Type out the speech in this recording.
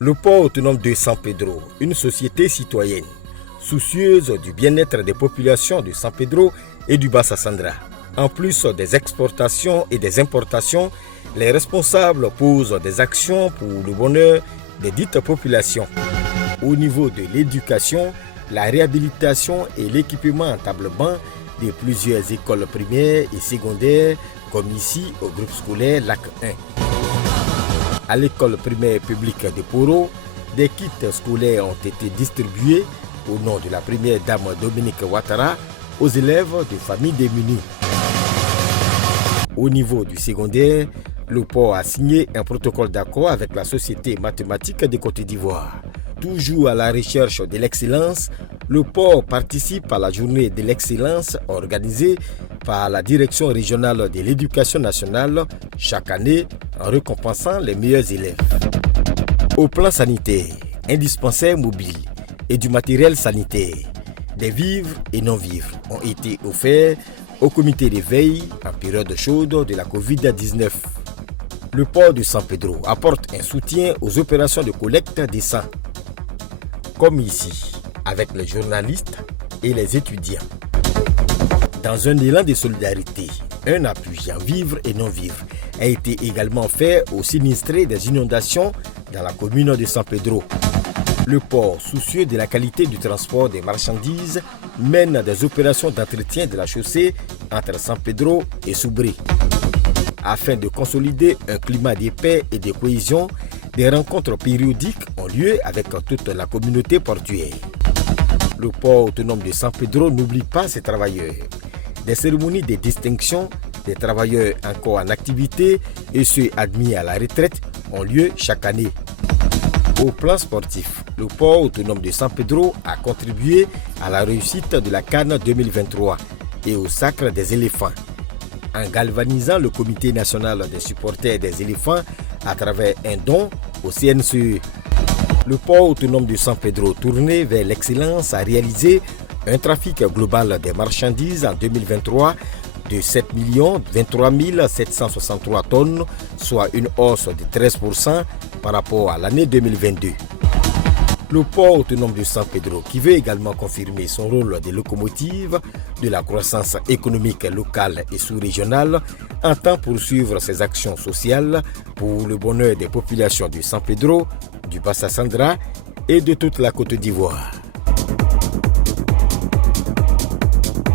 Le port autonome de San Pedro, une société citoyenne, soucieuse du bien-être des populations de San Pedro et du Bassa Sandra. En plus des exportations et des importations, les responsables posent des actions pour le bonheur des dites populations. Au niveau de l'éducation, la réhabilitation et l'équipement en table-banc de plusieurs écoles primaires et secondaires, comme ici au groupe scolaire Lac 1. À l'école primaire publique de Poro, des kits scolaires ont été distribués au nom de la première dame Dominique Ouattara aux élèves de familles démunies. Au niveau du secondaire, le port a signé un protocole d'accord avec la Société mathématique de Côte d'Ivoire. Toujours à la recherche de l'excellence, le port participe à la journée de l'excellence organisée par la Direction régionale de l'éducation nationale chaque année en récompensant les meilleurs élèves. Au plan sanitaire, un dispensaire mobile et du matériel sanitaire, des vivres et non-vivres ont été offerts au comité de veille en période chaude de la Covid-19. Le port de San Pedro apporte un soutien aux opérations de collecte des sangs, comme ici, avec les journalistes et les étudiants. Dans un élan de solidarité, un appui en vivres et non-vivres a été également fait aux sinistrés des inondations dans la commune de San Pedro. Le port, soucieux de la qualité du transport des marchandises, mène des opérations d'entretien de la chaussée entre San Pedro et Soubré. Afin de consolider un climat de paix et de cohésion, des rencontres périodiques ont lieu avec toute la communauté portuaire. Le port autonome de San Pedro n'oublie pas ses travailleurs. Des cérémonies de distinction des travailleurs encore en activité et ceux admis à la retraite ont lieu chaque année. Au plan sportif, le port autonome de San Pedro a contribué à la réussite de la CAN 2023 et au Sacre des éléphants, en galvanisant le comité national des supporters des éléphants à travers un don au CNCE. Le port autonome de San Pedro, tourné vers l'excellence, a réalisé un trafic global des marchandises en 2023 de 7 23 763 tonnes, soit une hausse de 13% par rapport à l'année 2022. Le port autonome de San Pedro, qui veut également confirmer son rôle de locomotive de la croissance économique locale et sous-régionale, entend poursuivre ses actions sociales pour le bonheur des populations de San Pedro, du Bassa Sandra et de toute la Côte d'Ivoire.